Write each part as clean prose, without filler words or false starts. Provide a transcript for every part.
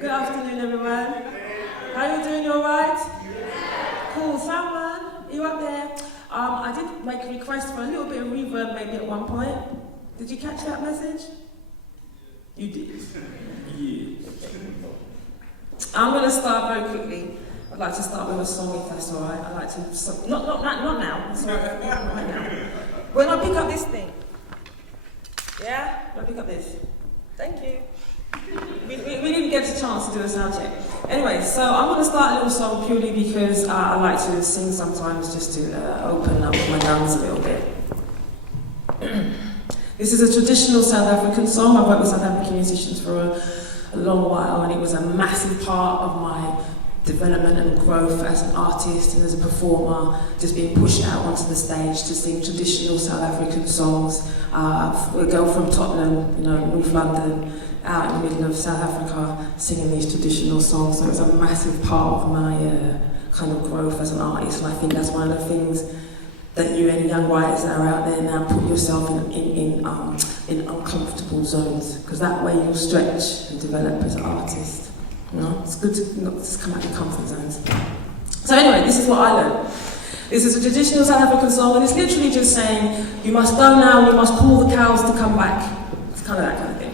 Good afternoon, everyone. How you doing? You alright? Cool. Someone, you up there? I did make a request for a little bit of reverb maybe at one point. Did you catch that message? You did. Yeah. I'm going to start very quickly. I'd like to start with a song, if that's alright. I'd like to, not now. Sorry, not right now. When I pick up this thing. Yeah? When I pick up this. Thank you. We didn't get a chance to do a sound check. Anyway, so I'm going to start a little song purely because I like to sing sometimes just to open up my lungs a little bit. This is a traditional South African song. I've worked with South African musicians for a long while, and it was a massive part of my development and growth as an artist and as a performer, just being pushed out onto the stage to sing traditional South African songs. A girl from Tottenham, North London, out in the middle of South Africa, singing these traditional songs. So it was a massive part of my kind of growth as an artist, and I think that's one of the things that you and young writers that are out there now put yourself in uncomfortable zones, because that way you'll stretch and develop as an artist. It's good to not just come out of your comfort zones. So anyway, this is what I learned. This is a traditional South African song, and it's literally just saying, you must go now, you must call the cows to come back. It's kind of that kind of thing.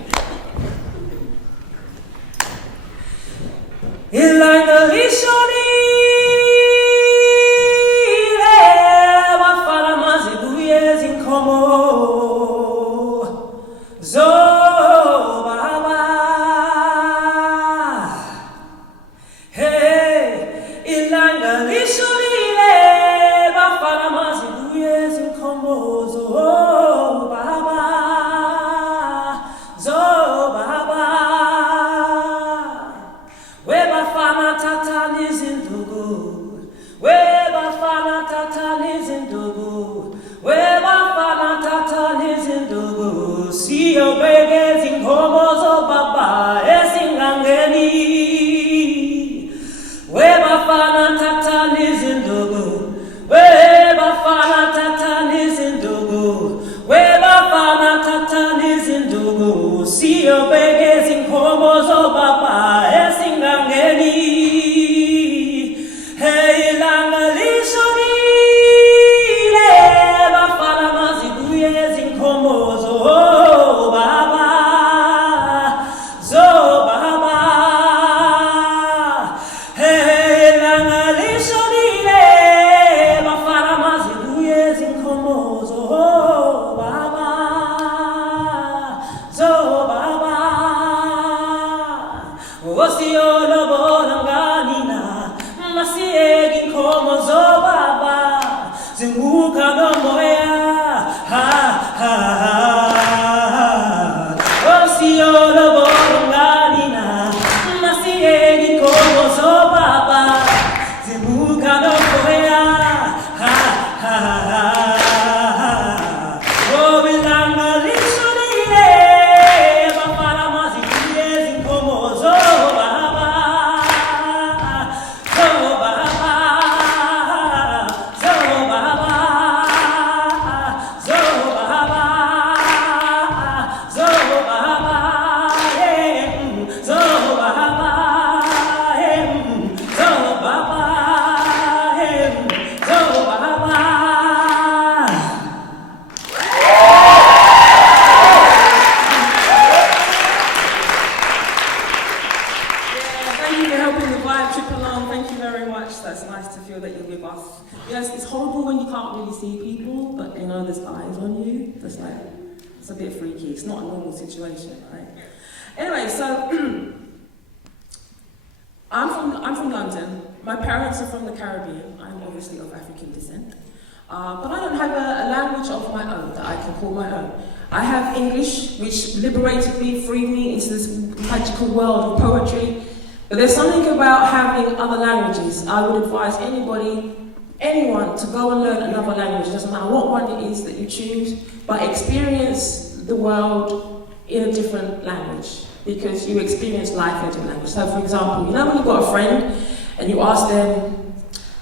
But I don't have a language of my own that I can call my own. I have English, which liberated me, freed me into this magical world of poetry. But there's something about having other languages. I would advise anyone to go and learn another language. It doesn't matter what one it is that you choose, but experience the world in a different language, because you experience life in a different language. So for example, when you've got a friend and you ask them,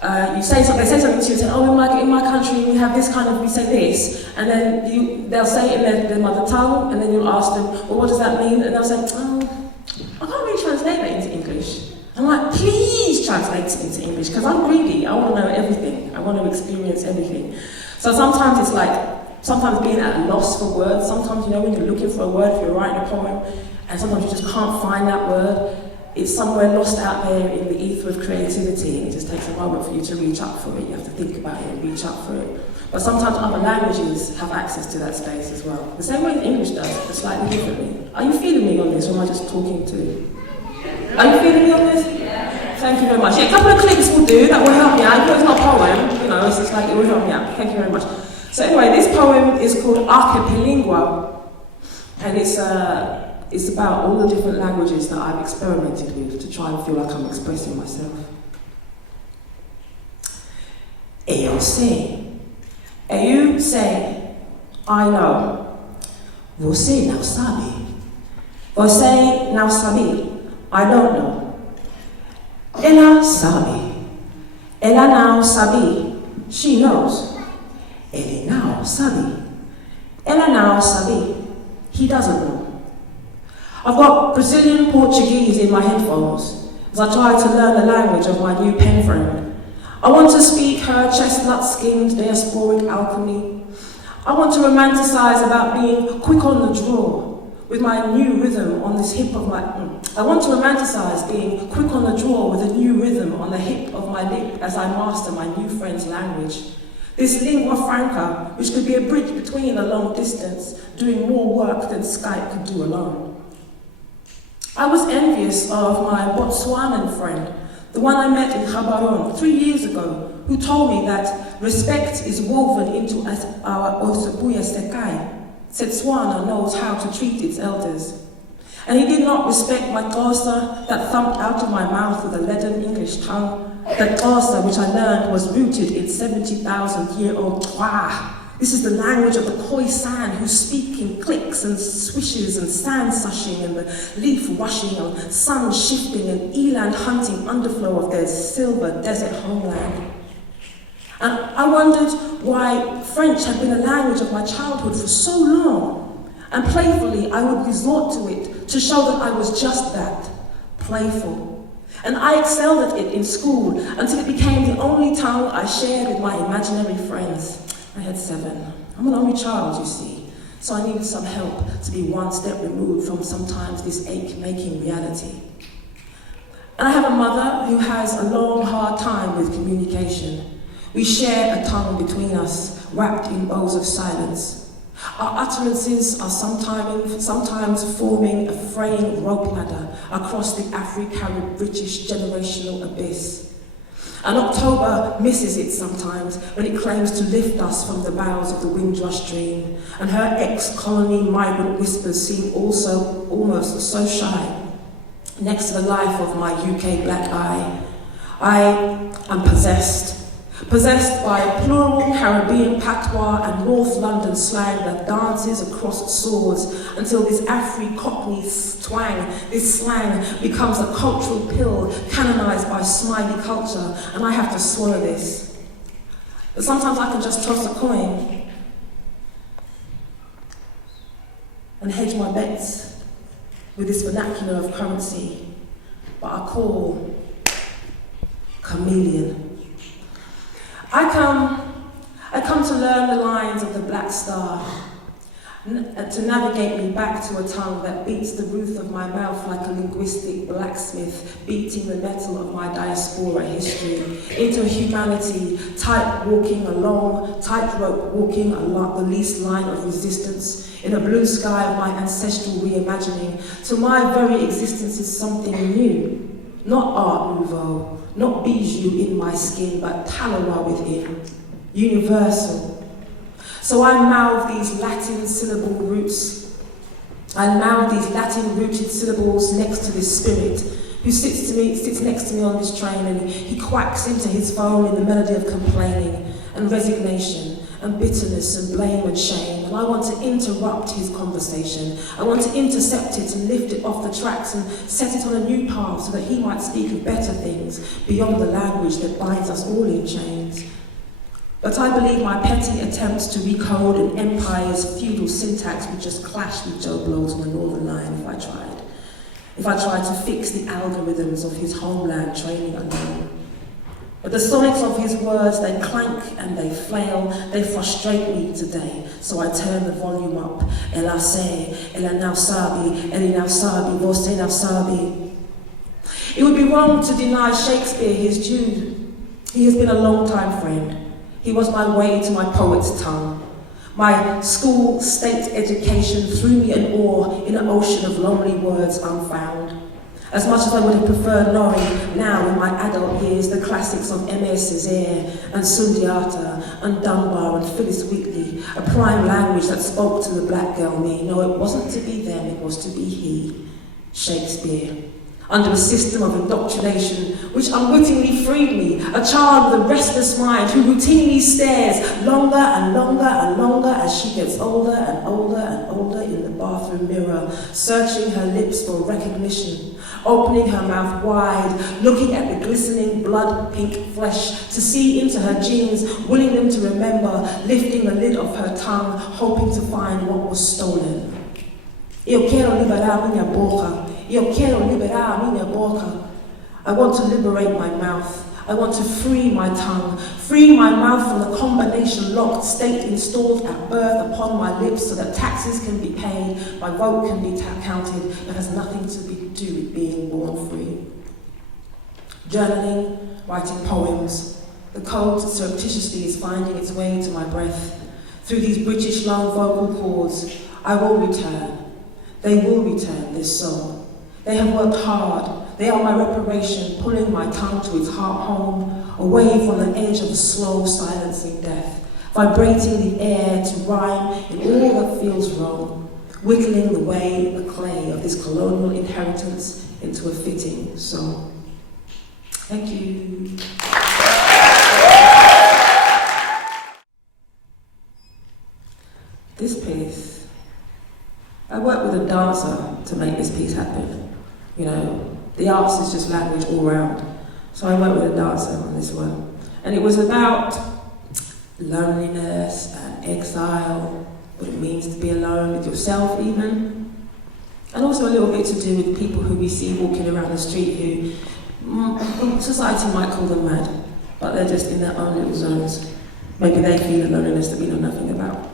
they say something to you and say, oh, in my country we say this, and then they'll say it in their mother tongue, and then you'll ask them, well, what does that mean? And they'll say, oh, I can't really translate that into English. I'm like, please translate it into English, because I'm greedy. I want to know everything. I want to experience everything. So sometimes it's like, sometimes being at a loss for words. Sometimes, you know, when you're looking for a word, if you're writing a poem, and sometimes you just can't find that word, it's somewhere lost out there in the ether of creativity, and it just takes a moment for you to reach up for it. You have to think about it and reach up for it. But sometimes other languages have access to that space as well. The same way English does, but slightly differently. Are you feeling me on this, or am I just talking to you? Are you feeling me on this? Thank you very much. Yeah, a couple of clicks will do, that will help me out. It's not a poem, you know, it's just like, it will help me out. Thank you very much. So anyway, this poem is called Archipelingua, and it's about all the different languages that I've experimented with to try and feel like I'm expressing myself. Eu sei, I know. Você não sabe. Você não sabe, I don't know. Ela sabe. Ela não sabe, she knows. Ele não sabe. Ela não sabe, he doesn't know. I've got Brazilian Portuguese in my headphones as I try to learn the language of my new pen friend. I want to speak her chestnut-skinned diasporic alchemy. I want to romanticize about being quick on the draw with my new rhythm on this hip of my... I want to romanticize being quick on the draw with a new rhythm on the hip of my lip as I master my new friend's language. This lingua franca, which could be a bridge between a long distance, doing more work than Skype could do alone. I was envious of my Botswanan friend, the one I met in Gaborone 3 years ago, who told me that respect is woven into our Osabuya Sekai. Setswana knows how to treat its elders. And he did not respect my Xhosa that thumped out of my mouth with a leaden English tongue, that Xhosa which I learned was rooted in 70,000-year-old Twa. This is the language of the Khoisan who speak in clicks and swishes and sand sushing and the leaf rushing and sun shifting and eland hunting underflow of their silver desert homeland. And I wondered why French had been a language of my childhood for so long, and playfully I would resort to it to show that I was just that, playful. And I excelled at it in school until it became the only tongue I shared with my imaginary friends. I had 7. I'm an only child, you see, so I needed some help to be one step removed from sometimes this ache-making reality. And I have a mother who has a long, hard time with communication. We share a tongue between us, wrapped in bows of silence. Our utterances are sometimes forming a fraying rope ladder across the Afro-Carib-British generational abyss. And October misses it sometimes when it claims to lift us from the bowels of the Windrush dream, and her ex-colony migrant whispers seem also almost so shy. Next to the life of my UK black eye, I am possessed by plural Caribbean patois and North London slang that dances across swords until this Afri-Cockney twang, this slang becomes a cultural pill canonized by smiley culture, and I have to swallow this. But sometimes I can just toss a coin and hedge my bets with this vernacular of currency, but I call chameleon. I come to learn the lines of the Black Star, to navigate me back to a tongue that beats the roof of my mouth like a linguistic blacksmith, beating the metal of my diaspora history into a humanity, tightrope walking along the least line of resistance in a blue sky of my ancestral reimagining, till my very existence is something new, not art nouveau, not bijou in my skin, but taloa within, universal. So I mouth these Latin syllable roots. I mouth these Latin rooted syllables next to this spirit who sits next to me on this train, and he quacks into his phone in the melody of complaining and resignation and bitterness and blame and shame. And I want to interrupt his conversation. I want to intercept it and lift it off the tracks and set it on a new path so that he might speak of better things beyond the language that binds us all in chains. But I believe my petty attempts to recode an empire's feudal syntax would just clash with Joe Blow's on the Northern Line if I tried. if I tried to fix the algorithms of his homeland training unknown. But the sonics of his words, they clank and they flail, they frustrate me today. So I turn the volume up. Ela se, ela now sabi, eli now sabi, você now sabi. It would be wrong to deny Shakespeare his due. He has been a long-time friend. He was my way to my poet's tongue. My school state education threw me in awe in an ocean of lonely words unfound. As much as I would have preferred knowing now in my adult years the classics of M.A. Césaire and Sundiata and Dunbar and Phyllis Wheatley, a prime language that spoke to the black girl me. No, it wasn't to be them, it was to be he, Shakespeare. Under a system of indoctrination which unwittingly freed me, a child with a restless mind who routinely stares longer and longer and longer as she gets older and older and older in the bathroom mirror, searching her lips for recognition, opening her mouth wide, looking at the glistening blood-pink flesh to see into her genes, willing them to remember, lifting the lid of her tongue, hoping to find what was stolen. Eu quero liberar minha boca. Eu quero liberar minha boca. I want to liberate my mouth. I want to free my tongue, free my mouth from the combination locked state installed at birth upon my lips so that taxes can be paid, my vote can be counted, but has nothing to do with being born free. Journaling, writing poems, the code surreptitiously is finding its way to my breath. Through these British long vocal cords, I will return. They will return this song. They have worked hard. They are my reparation, pulling my tongue to its heart home, away from the edge of a slow, silencing death, vibrating the air to rhyme in all that feels wrong, whittling the clay of this colonial inheritance into a fitting song. Thank you. This piece, I worked with a dancer to make this piece happen. You know, the arts is just language all around. So I worked with a dancer on this one. And it was about loneliness and exile, what it means to be alone with yourself even. And also a little bit to do with people who we see walking around the street who society might call them mad, but they're just in their own little zones. Maybe they feel a loneliness that we know nothing about.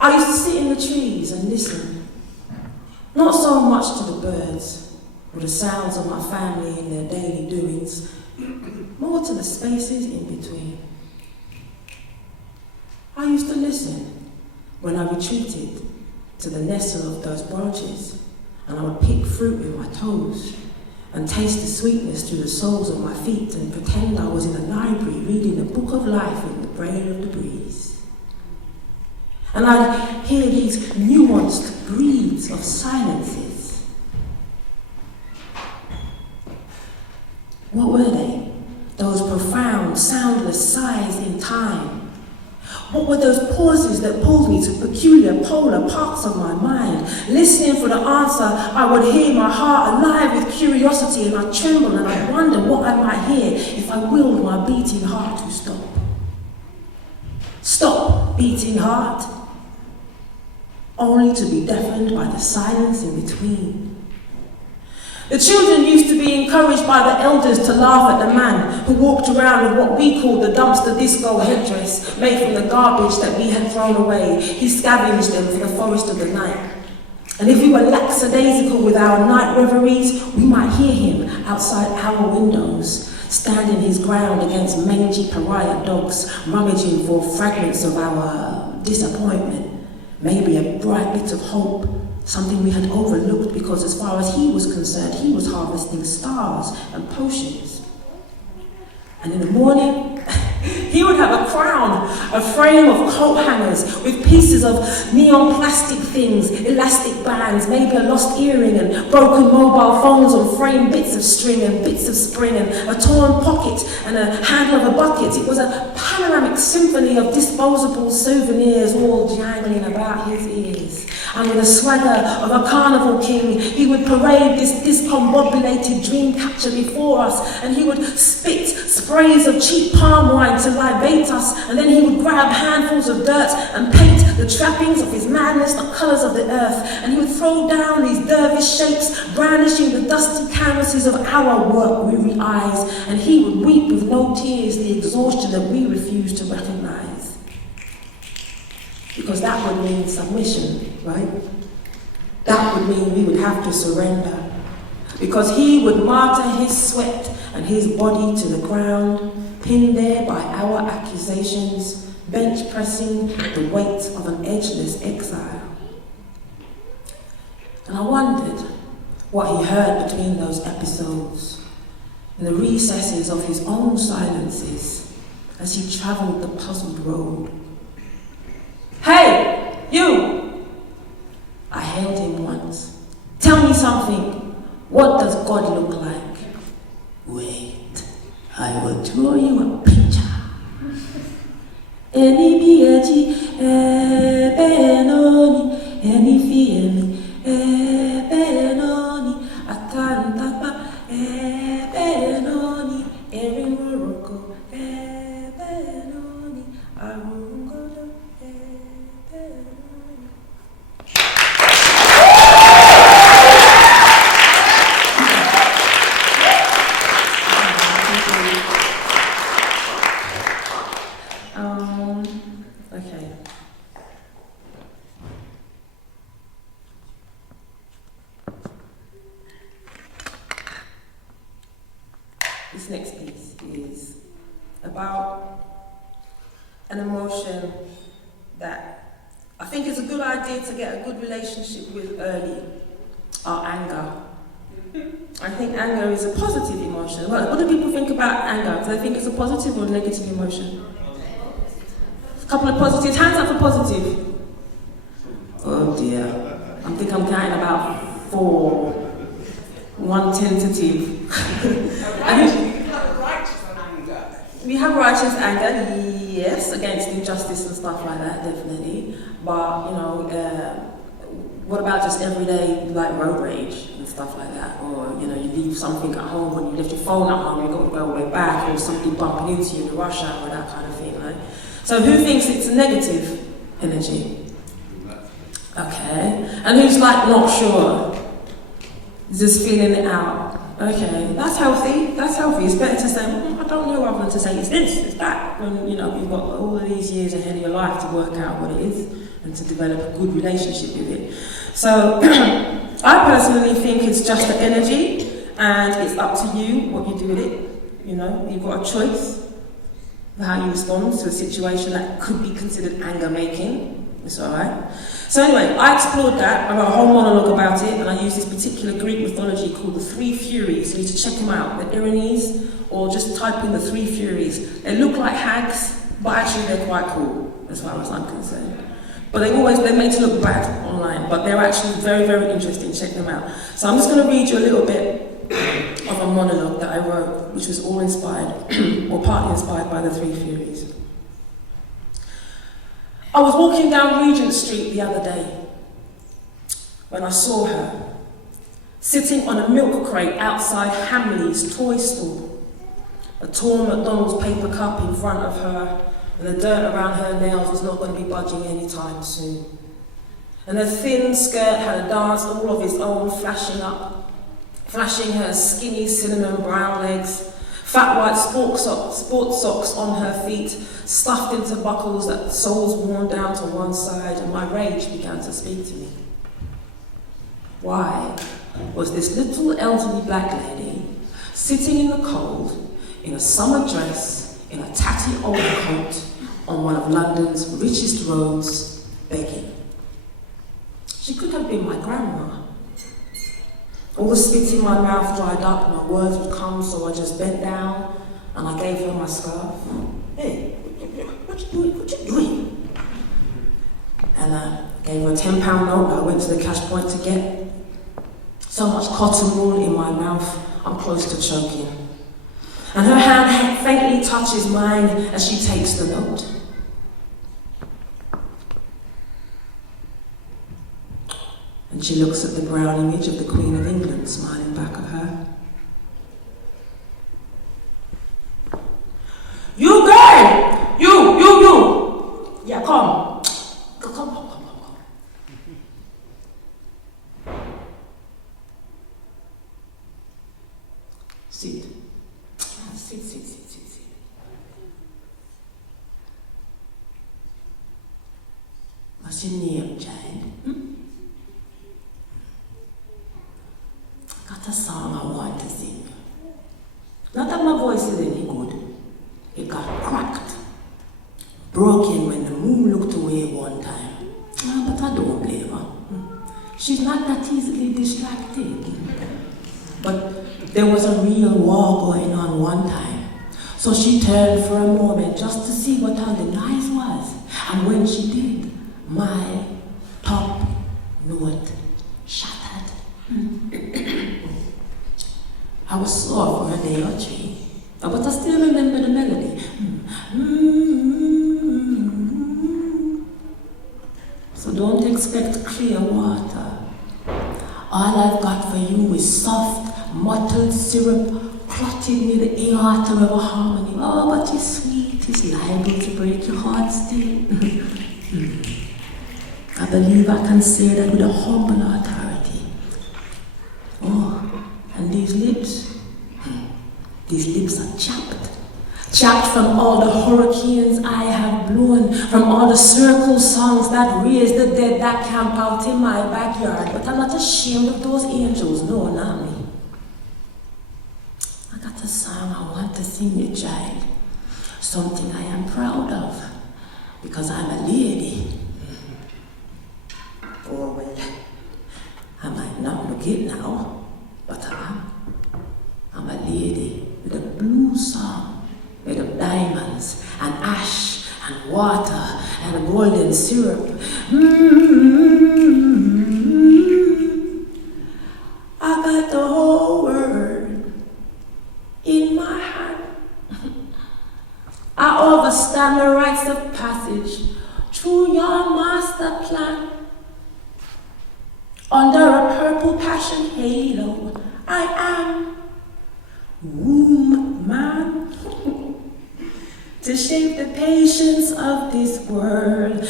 I used to sit in the trees and listen, not so much to the birds or the sounds of my family in their daily doings, more to the spaces in between. I used to listen when I retreated to the nestle of those branches, and I would pick fruit with my toes and taste the sweetness through the soles of my feet and pretend I was in a library reading the book of life in the brain of the breeze. And I'd hear these nuanced breeds of silences. What were they? Those profound, soundless sighs in time. What were those pauses that pulled me to peculiar polar parts of my mind? Listening for the answer, I would hear my heart alive with curiosity, and I'd tremble and I'd wonder what I might hear if I willed my beating heart to stop. Stop beating heart, only to be deafened by the silence in between. The children used to be encouraged by the elders to laugh at the man who walked around with what we called the dumpster disco headdress made from the garbage that we had thrown away. He scavenged them for the forest of the night. And if we were lackadaisical with our night reveries, we might hear him outside our windows, standing his ground against mangy pariah dogs, rummaging for fragments of our disappointment, maybe a bright bit of hope, something we had overlooked because as far as he was concerned, he was harvesting stars and potions. And in the morning, he would have a crown, a frame of coat hangers with pieces of neon plastic things, elastic bands, maybe a lost earring and broken mobile phones on framed bits of string and bits of spring and a torn pocket and a handle of a bucket. It was a panoramic symphony of disposable souvenirs all jangling about his ears. And with the swagger of a carnival king, he would parade this discombobulated dream catcher before us, and he would spit sprays of cheap palm wine to libate us, and then he would grab handfuls of dirt and paint the trappings of his madness the colours of the earth, and he would throw down these dervish shapes, brandishing the dusty canvases of our work-weary eyes, and he would weep with no tears the exhaustion that we refused to recognise. Because that would mean submission, right? That would mean we would have to surrender. Because he would martyr his sweat and his body to the ground, pinned there by our accusations, bench pressing the weight of an edgeless exile. And I wondered what he heard between those episodes, in the recesses of his own silences, as he travelled the puzzled road. Hey, you! I hailed him once. Tell me something. What does God look like? Wait, I will draw you a picture. Any biaji, benoni, any fiemi, benoni, atantapa, benoni, erin morocco, benoni, arungodo, benoni. Okay. This next piece is about an emotion that I think is a good idea to get a good relationship with early, our anger. I think anger is a positive emotion. What do people think about anger? Do they think it's a positive or a negative emotion? A couple of positives. Hands up for positive. Oh dear. I think I'm counting about 4. 1 tentative. We have righteous anger, yes, against injustice and stuff like that, definitely. But, you know, what about just everyday, like, road rage and stuff like that? Or, you know, you leave something at home, when you left your phone at home, you've got to go all the way back, or somebody bumping into you in the rush hour, that kind of thing, right? So who thinks it's a negative energy? Okay. And who's, like, not sure? Just feeling it out. Okay, that's healthy. That's healthy. It's better to say, I don't know, rather than to say it's this, it's that. When, you know, you've got all of these years ahead of your life to work out what it is and to develop a good relationship with it. So, I personally think it's just the energy, and it's up to you what you do with it. You know, you've got a choice of how you respond to a situation that could be considered anger-making. It's all right. So anyway, I explored that. I wrote a whole monologue about it, and I used this particular Greek mythology called the Three Furies. You need to check them out, the Erinyes, or just type in the Three Furies. They look like hags, but actually they're quite cool, as far as I'm concerned. But they're made to look bad online, but they're actually very, very interesting. Check them out. So I'm just going to read you a little bit of a monologue that I wrote, which was all inspired, or partly inspired by the Three Furies. I was walking down Regent Street the other day when I saw her sitting on a milk crate outside Hamley's toy store, a torn McDonald's paper cup in front of her, and the dirt around her nails was not going to be budging anytime soon. And her thin skirt had a dance all of its own, flashing her skinny cinnamon brown legs, fat white sport socks on her feet, stuffed into buckles that soles worn down to one side, and my rage began to speak to me. Why was this little elderly black lady sitting in the cold, in a summer dress, in a tatty old coat, on one of London's richest roads, begging? She could have been my grandma. All the spit in my mouth dried up, no words would come, so I just bent down and I gave her my scarf. Hey, what you doing? And I gave her a £10 note that I went to the cash point to get. So much cotton wool in my mouth, I'm close to choking. And her hand faintly touches mine as she takes the note. And she looks at the brown image of the Queen of England smiling back at her. You girl! You! Yeah, come. Come. Sit. Sit. What's your name, child? Got a song I want to sing. Not that my voice is any good. It got cracked, broken when the moon looked away one time. But I don't blame her. She's not that easily distracted. But there was a real war going on one time. So she turned for a moment just to see what all the noise was. And when she did, my top note shattered. I was sore for a day or three, but I still remember the melody. So don't expect clear water. All I've got for you is soft, mottled syrup, clotted near the aorta of a harmony. Oh, but it's sweet, it's liable to break your heart still. I believe I can say that with a humble authority. Oh, and these lips are chapped from all the hurricanes I have blown, from all the circle songs that raised the dead that camp out in my backyard. But I'm not ashamed of those angels, no, not me. I got a song I want to sing you, child, something I am proud of, because I'm a lady. Oh, well, I might not look it now, but I am. I'm a lady with a blue song made of diamonds and ash and water and golden syrup. I got the whole world in my hand. I overstand the rites of passage through your master plan. Under a purple passion halo, I am womb man to shape the patience of this world.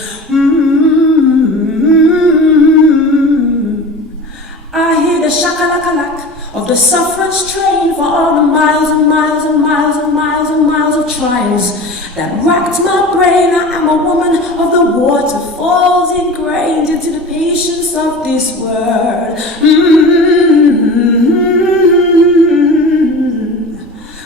I hear the shakalaka of the suffrage train for all the miles and miles and miles and miles and miles of trials that racked my brain. I am a woman of the waterfalls, ingrained into the patience of this world.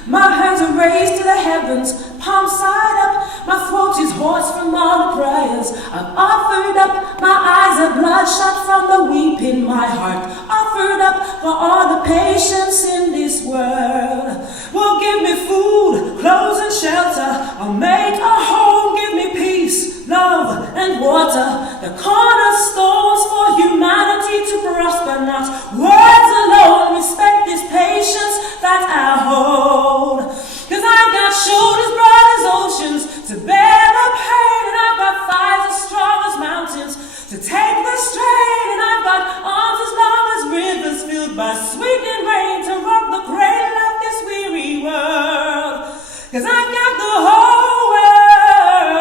My hands are raised to the heavens, palm side up. My throat is hoarse from all the prayers I've offered up. My eyes are bloodshot from the weep in my heart, offered up for all the patience in this world. Well, give me food, clothes and shelter. I'll make a home, give me peace, love and water. The cornerstones for humanity to prosper, not words alone. Respect this patience that I hold. 'Cause I've got shoulders broad as oceans to bear the pain, and I've got thighs as strong as mountains to take the strain, and I've got arms as long as rivers filled by sweeping rain to rock the cradle of this weary world. 'Cause I've got the whole world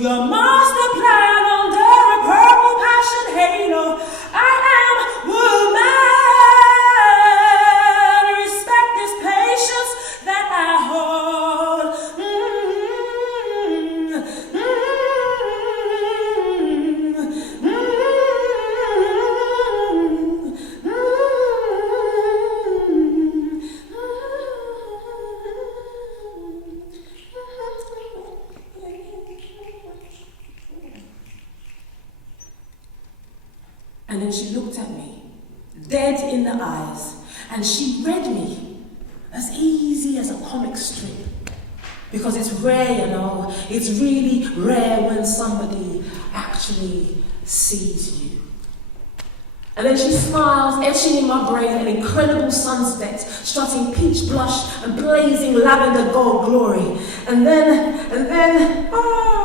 your master plan under a purple passion halo. I am woman. Respect this patience that I hold. And then she looked at me, dead in the eyes, and she read me as easy as a comic strip. Because it's rare, you know, it's really rare when somebody actually sees you. And then she smiles, etching in my brain an incredible sunset, strutting peach blush and blazing lavender gold glory. And then,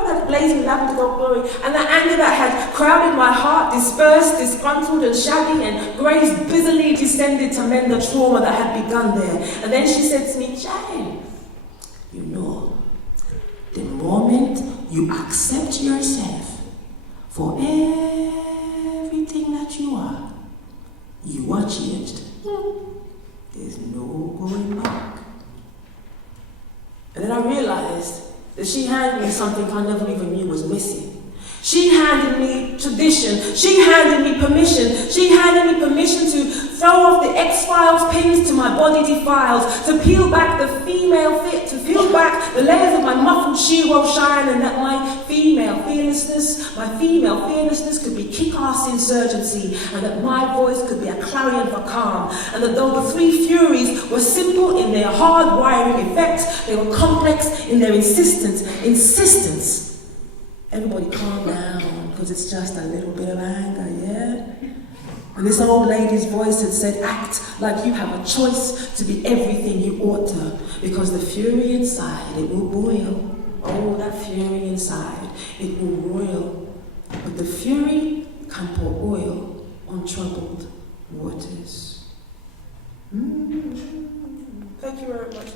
that blazing lavender gold glory, and the anger that had crowded my heart dispersed, disgruntled and shabby, and grace busily descended to mend the trauma that had begun there. And then she said to me, Jane, you know, the moment you accept yourself for everything that you are changed. There's no going back. And then I realized that she handed me something I never even knew was missing. She handed me tradition. She handed me permission. She handed me permission to throw off the X-Files pins to my body defiles, to peel back the female fit, to peel back the layers of my muffled she-wolf shine, and that my female fearlessness could be kick-ass insurgency, and that my voice could be a clarion for calm, and that though the three furies were simple in their hard-wiring effects, they were complex in their insistence. Everybody calm down, because it's just a little bit of anger, yeah? And this old lady's voice had said, act like you have a choice to be everything you ought to, because the fury inside, it will boil. Oh, that fury inside, it will roil. But the fury can pour oil on troubled waters. Thank you very much.